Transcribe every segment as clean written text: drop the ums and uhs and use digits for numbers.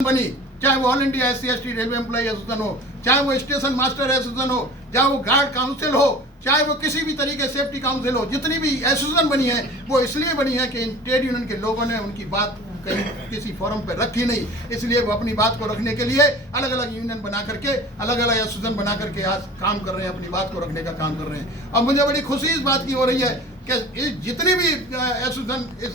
बनी, चाहे वो all India SC/ST railway employ association हो, चाहे वो स्टेशन मास्टर एसोसिएशन हो, चाहे वो गार्ड काउंसिल हो, चाहे वो किसी भी तरीके सेफ्टी काउंसिल हो, जितनी भी एसोसिएशन बनी है वो इसलिए बनी है कि इन ट्रेड यूनियन के लोगों ने उनकी बात कहीं किसी फोरम पे रखी नहीं, इसलिए वो अपनी बात को रखने के लिए अलग अलग यूनियन बना करके, अलग अलग एसोसिएशन बना करके आज काम कर रहे हैं, अपनी बात को रखने का काम कर रहे हैं। और मुझे बड़ी खुशी इस बात की हो रही है कि जितनी भी एसोसिएशन इस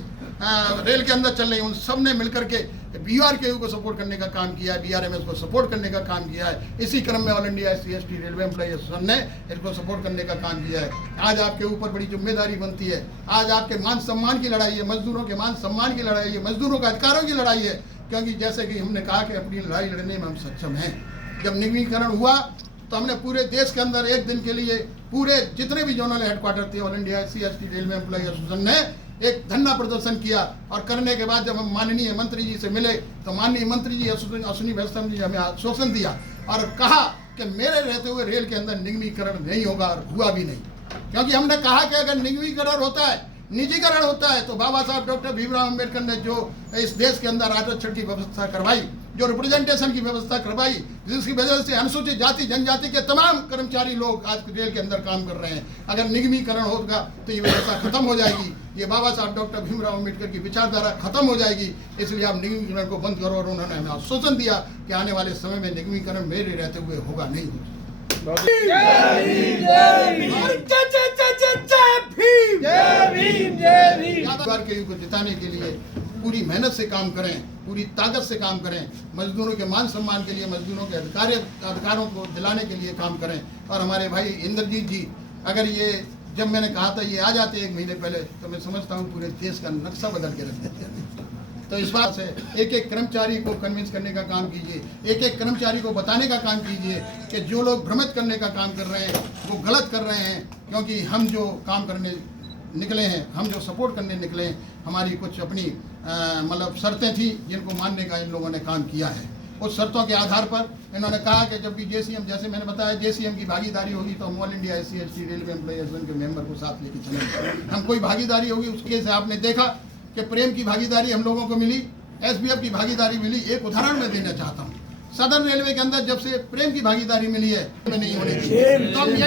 रेल के अंदर चल रही है उन सब ने मिलकर के BRKU को सपोर्ट करने का काम किया है, BRMS को सपोर्ट करने का काम किया है। इसी क्रम में all India SC/ST railway employ association ने इनको सपोर्ट करने का काम किया है। आज आपके ऊपर बड़ी जिम्मेदारी बनती है, आज आपके मान सम्मान की लड़ाई है, मजदूरों के मान सम्मान की लड़ाई है, मजदूरों के अधिकारों की लड़ाई है, क्योंकि जैसे कि हमने कहा कि अपनी लड़ाई लड़ने में हम सक्षम हैं। जब निगमीकरण हुआ तो हमने पूरे देश के अंदर एक दिन के लिए पूरे जितने भी जोनल हेडक्वार्टर थे all India SC/ST railway employ association ने एक धरना प्रदर्शन किया, और करने के बाद जब हम माननीय मंत्री जी से मिले तो माननीय मंत्री जी अश्विनी वैष्णव जी हमें आश्वासन दिया और कहा कि मेरे रहते हुए रेल के अंदर निगमीकरण नहीं होगा, और हुआ भी नहीं। क्योंकि हमने कहा कि अगर निगमीकरण होता है, निजीकरण होता है, तो बाबा साहब डॉक्टर भीमराव अम्बेडकर ने जो इस देश के अंदर आरक्षण की व्यवस्था करवाई, जो रिप्रेजेंटेशन की व्यवस्था करवाई, जिसकी वजह से अनुसूचित जाति जनजाति के तमाम कर्मचारी लोग आज रेल के अंदर काम कर रहे हैं, अगर निगमीकरण होगा तो ये व्यवस्था खत्म हो जाएगी, ये बाबा साहब डॉक्टर भीमराव अम्बेडकर की विचारधारा खत्म हो जाएगी। इसलिए आप निगमीकरण को बंद करो, और उन्होंने हमें आश्वासन दिया कि आने वाले समय में निगमीकरण मेरे रहते हुए होगा नहीं होगा। BRKU को जिताने के लिए पूरी मेहनत से काम करें, पूरी ताकत से काम करें, मजदूरों के मान सम्मान के लिए, मजदूरों के अधिकारों को दिलाने के लिए काम करें। और हमारे भाई इंद्रजीत जी, अगर ये जब मैंने कहा था ये आ जाते 1 महीने पहले, तो मैं समझता हूँ पूरे देश का नक्शा बदल के रख देते हैं। तो इस बात से एक एक कर्मचारी को कन्विंस करने का काम कीजिए, एक एक कर्मचारी को बताने का काम कीजिए कि जो लोग भ्रमित करने का काम कर रहे हैं वो गलत कर रहे हैं, क्योंकि हम जो काम करने निकले हैं, हम जो सपोर्ट करने निकले हैं, हमारी कुछ अपनी मतलब शर्तें थी जिनको मानने का इन लोगों ने काम किया है। उस शर्तों के आधार पर इन्होंने कहा कि जब भी JCM, जैसे मैंने बताया, JCM की भागीदारी होगी तो हम all India SC/ST railway employ association के मेंबर को साथ लेके चलेंगे। हम कोई भागीदारी होगी उसके से आपने देखा कि प्रेम की भागीदारी हम लोगों को मिली, SBF की भागीदारी मिली। एक उदाहरण मैं देना चाहता हूँ, सदर्न रेलवे के अंदर जब से प्रेम की भागीदारी मिली है, नहीं होने दी।